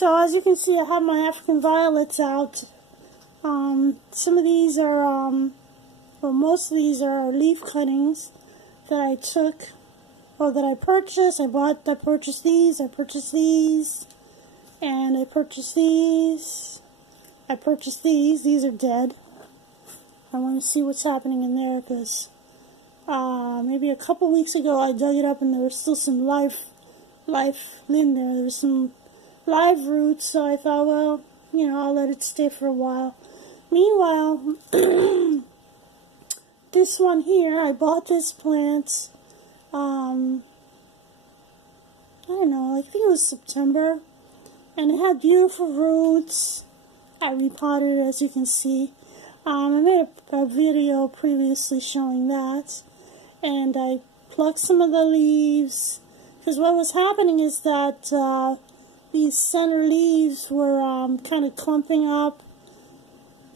So as you can see, I have my African violets out. Some of these are, well, most of these are leaf cuttings that I took, or that I purchased. I purchased these, and I purchased these. I purchased these. These are dead. I want to see what's happening in there, because maybe a couple weeks ago I dug it up and there was still some life in there. There was some live roots, so I thought, well, you know, I'll let it stay for a while. Meanwhile, this one here, I bought this plant, I don't know, I think it was September, and it had beautiful roots. I repotted it, as you can see. I made a video previously showing that, and I plucked some of the leaves, because what was happening is that these center leaves were kind of clumping up.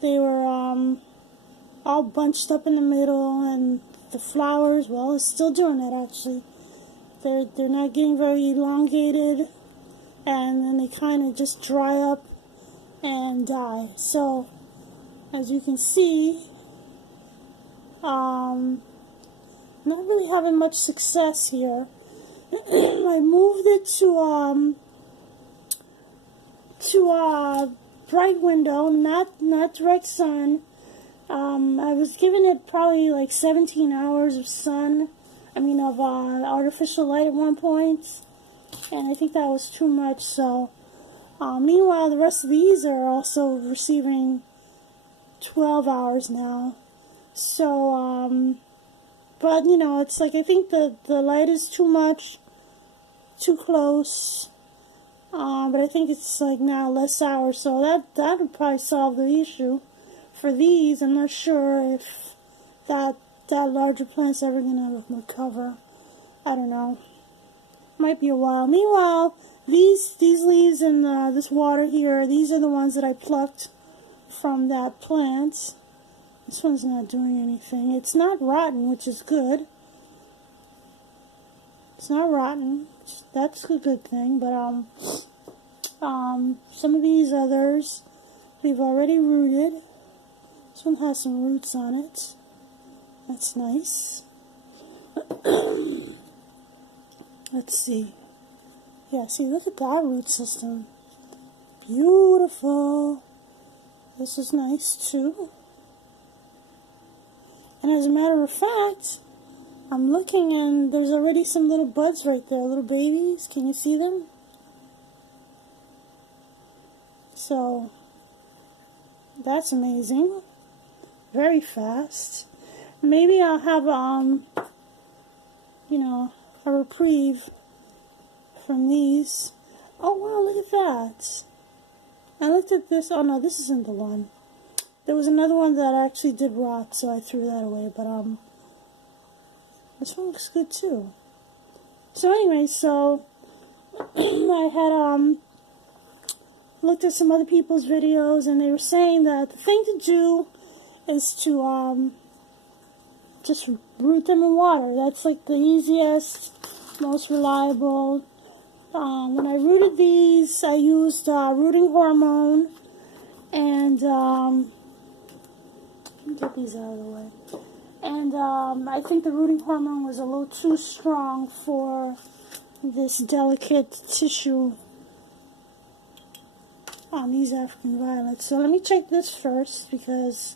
They were all bunched up in the middle, and the flowers, well, it's still doing that actually. They're not getting very elongated, and then they kind of just dry up and die. So, as you can see, not really having much success here. I moved it to bright window, not direct sun. I was giving it probably like 17 hours of sun, of artificial light at one point, and I think that was too much. So, meanwhile, the rest of these are also receiving 12 hours now. So, but you know, it's like I think the light is too much, too close. But I think it's like now less hours, so that would probably solve the issue. For these, I'm not sure if that larger plant's ever gonna recover. I don't know. Might be a while. Meanwhile, these leaves and this water here, these are the ones that I plucked from that plant. This one's not doing anything. It's not rotten, which is good. It's not rotten. That's a good thing. But some of these others we've already rooted. This one has some roots on it. That's nice. Let's see. Yeah, see, look at that root system. Beautiful. This is nice too. And as a matter of fact, I'm looking and there's already some little buds right there, little babies. Can you see them? So, that's amazing. Very fast. Maybe I'll have, a reprieve from these. Oh, wow, look at that. I looked at this. Oh, no, this isn't the one. There was another one that actually did rot, so I threw that away. But, this one looks good, too. So, anyway, I had, looked at some other people's videos, and they were saying that the thing to do is to, just root them in water. That's, like, the easiest, most reliable. When I rooted these, I used, rooting hormone, and, let me get these out of the way. And, I think the rooting hormone was a little too strong for this delicate tissue on these African violets. So let me check this first, because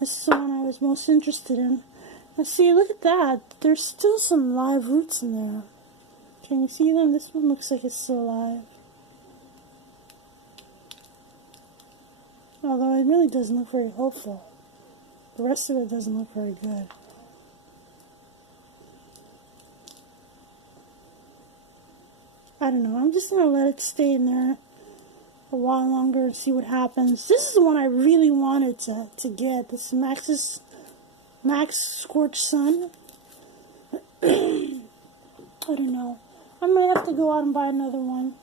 this is the one I was most interested in. Now see, look at that. There's still some live roots in there. Can you see them? This one looks like it's still alive. Although it really doesn't look very hopeful. The rest of it doesn't look very good. I don't know. I'm just going to let it stay in there a while longer and see what happens. This is the one I really wanted to get. This Max Scorched Sun. I don't know. I might have to go out and buy another one.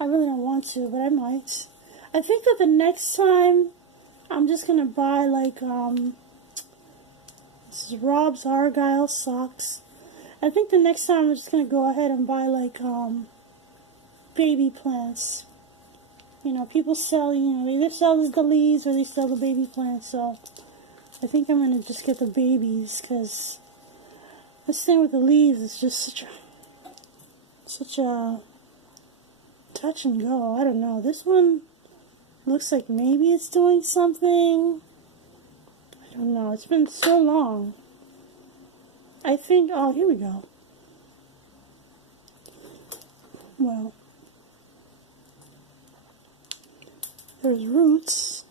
I really don't want to, but I might. I think that the next time I'm just going to buy, like, this is Rob's Argyle socks. I think the next time I'm just going to go ahead and buy, like, baby plants. You know, people sell, they either sell the leaves or they sell the baby plants. So I think I'm going to just get the babies, because this thing with the leaves is just such a touch and go. I don't know. This one looks like maybe it's doing something. I don't know. It's been so long. I think, oh, here we go. Well, there's roots.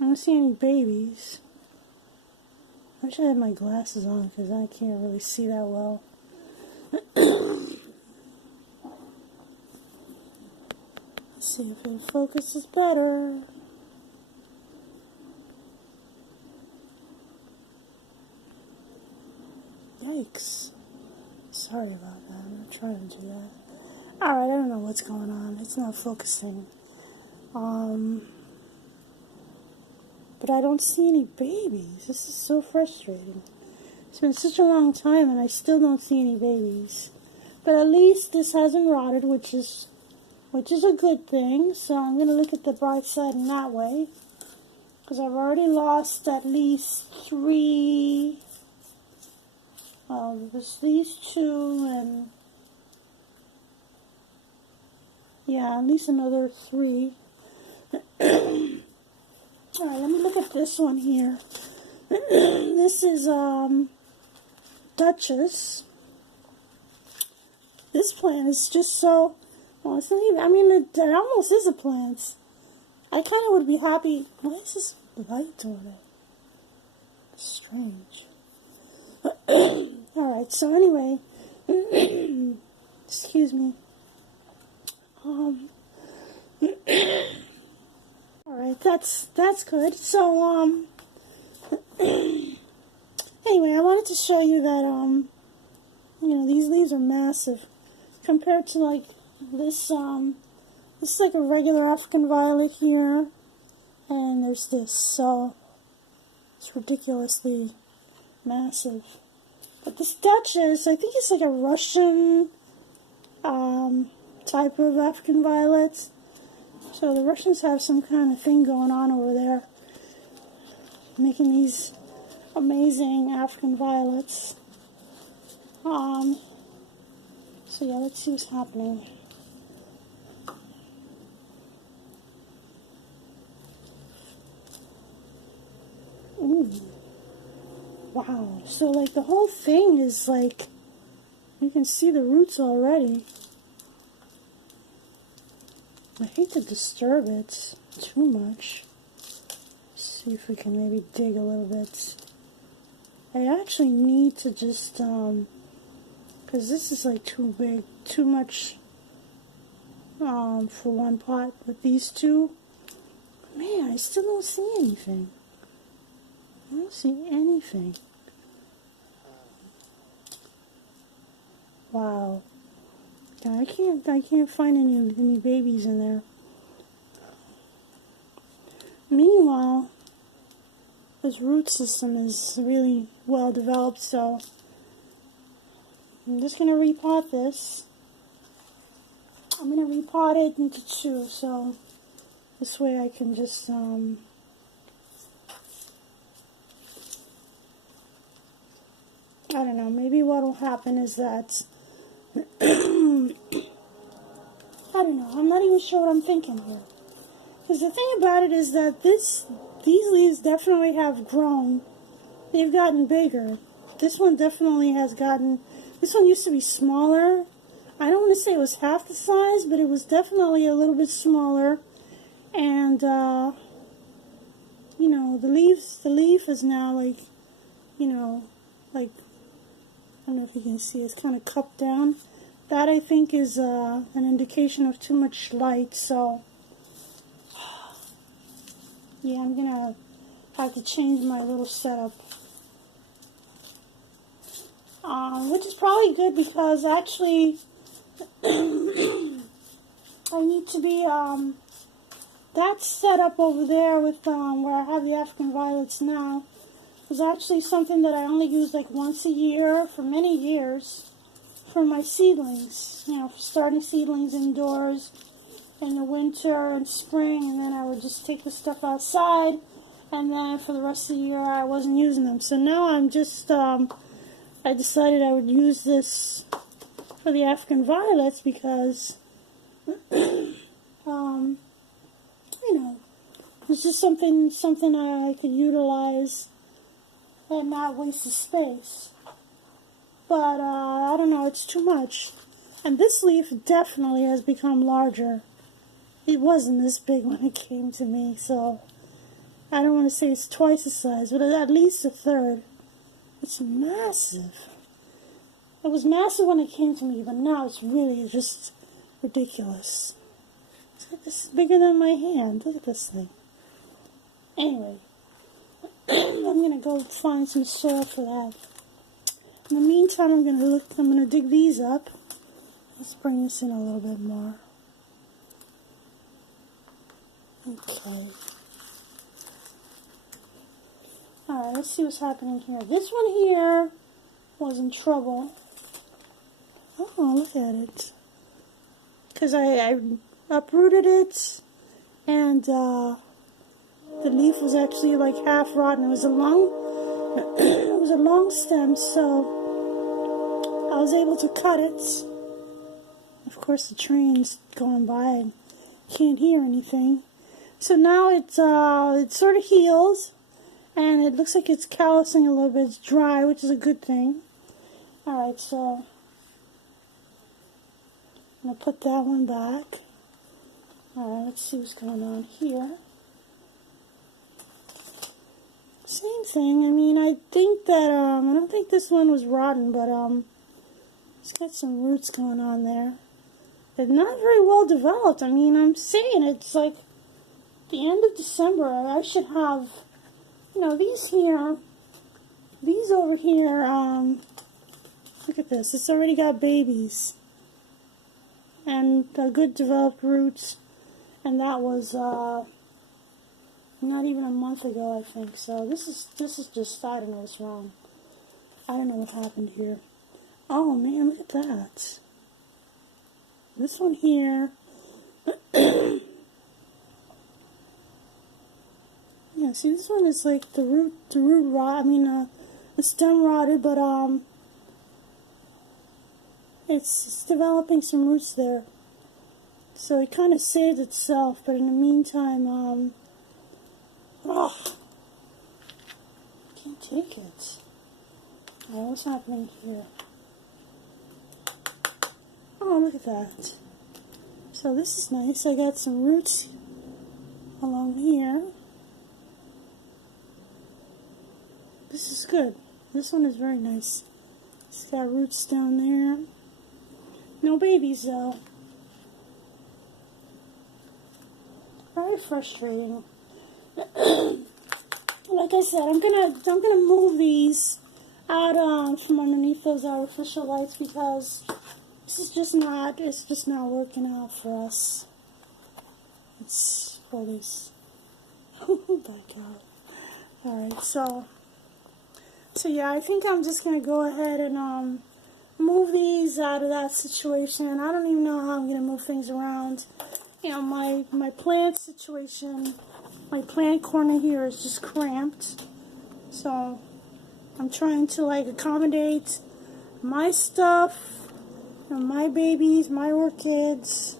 I don't see any babies. I wish I had my glasses on, because I can't really see that well. Let's see if it focuses better. Yikes. Sorry about that. I'm not trying to do that. Alright, I don't know what's going on. It's not focusing. But I don't see any babies. This is so frustrating. It's been such a long time and I still don't see any babies. But at least this hasn't rotted, which is a good thing. So I'm going to look at the bright side in that way. Because I've already lost at least 3. There's these 2 and yeah, at least another 3. Alright, let me look at this one here. This is Duchess. This plant is just so, well, it's not even, I mean, it almost is a plant. I kind of would be happy. Why is this light on it? Strange. Alright, so anyway, excuse me. Alright, that's good. So, anyway, I wanted to show you that, these leaves are massive compared to, like, this is like a regular African violet here, and there's this, so it's ridiculously massive. But this Duchess, I think it's like a Russian type of African violet. So the Russians have some kind of thing going on over there, making these amazing African violets. So yeah, let's see what's happening. Ooh. Wow. So like the whole thing is like, you can see the roots already. I hate to disturb it too much. Let's see if we can maybe dig a little bit. I actually need to just, because this is like too big, too much for one pot. With these 2, man, I still don't see anything. I don't see anything. Wow. I can't find any babies in there. Meanwhile, this root system is really well developed, so I'm just gonna repot this. I'm gonna repot it into 2, so this way I can just I don't know, maybe what will happen is that I don't know, I'm not even sure what I'm thinking here. Because the thing about it is that these leaves definitely have grown. They've gotten bigger. This one definitely has gotten, this one used to be smaller. I don't want to say it was half the size, but it was definitely a little bit smaller. And, the leaf is now like, like, I don't know if you can see, it's kind of cupped down. That, I think, is an indication of too much light, so yeah, I'm gonna have to change my little setup. Which is probably good, because actually I need to be that setup over there with where I have the African violets now is actually something that I only use like once a year for many years for my seedlings, for starting seedlings indoors. in the winter and spring, and then I would just take the stuff outside, and then for the rest of the year I wasn't using them. So now I'm just, I decided I would use this for the African violets because, you know, it's just something I could utilize and not waste the space. But, I don't know, it's too much. And this leaf definitely has become larger. It wasn't this big when it came to me, so I don't want to say it's twice the size, but at least a third. It's massive. It was massive when it came to me, but now it's really just ridiculous. It's bigger than my hand. Look at this thing. Anyway, I'm going to go find some soil for that. In the meantime, I'm going to dig these up. Let's bring this in a little bit more. Okay. Alright, let's see what's happening here. This one here was in trouble. Oh, look at it. Because I uprooted it, and the leaf was actually like half rotten. It was a long stem, so I was able to cut it. Of course, the train's going by and can't hear anything. So now it sort of heals, and it looks like it's callousing a little bit. It's dry, which is a good thing. Alright, so I'm going to put that one back. Alright, let's see what's going on here. Same thing. I mean, I think that, I don't think this one was rotten, but, it's got some roots going on there. They're not very well developed. I mean, I'm saying it's like the end of December. I should have, you know, these over here, look at this. It's already got babies and good developed roots, and that was not even a month ago, I think. So this is just, I don't know what's wrong. I don't know what happened here. Oh man, look at that. This one here. Yeah, see, this one is like the root rot. I mean, the stem rotted, but it's developing some roots there. So it kind of saved itself, but in the meantime, can't take it. Alright, what's happening here? Oh, look at that. So this is nice. I got some roots along here. This is good. This one is very nice. It's got roots down there. No babies though. Very frustrating. Like I said, I'm gonna move these out from underneath those artificial lights because it's just not working out for us. Let's pull this back out. Alright, so yeah, I think I'm just gonna go ahead and move these out of that situation. I don't even know how I'm gonna move things around. You know, my plant situation, my plant corner here is just cramped. So I'm trying to like accommodate my stuff, my babies, my orchids,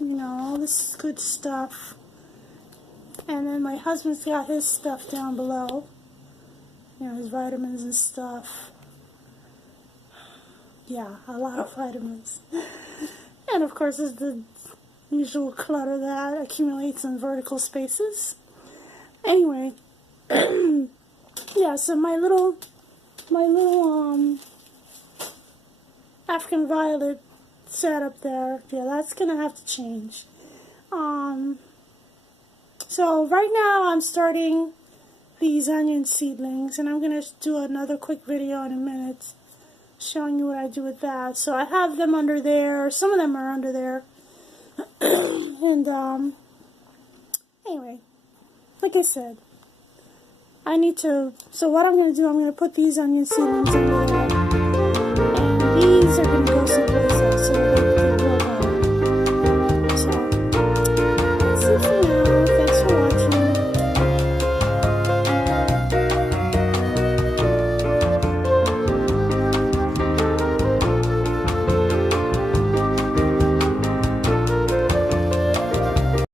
you know, all this good stuff. And then my husband's got his stuff down below, you know, his vitamins and stuff. Yeah, a lot of vitamins. And of course there's the usual clutter that accumulates in vertical spaces. Anyway, yeah, so my little African violet setup there, yeah, that's gonna have to change. So right now I'm starting these onion seedlings, and I'm gonna do another quick video in a minute showing you what I do with that. So I have them under there, some of them are under there. And anyway, like I said, so what I'm going to do, I'm going to put these onion seedlings in there, and these are going to go someplace else.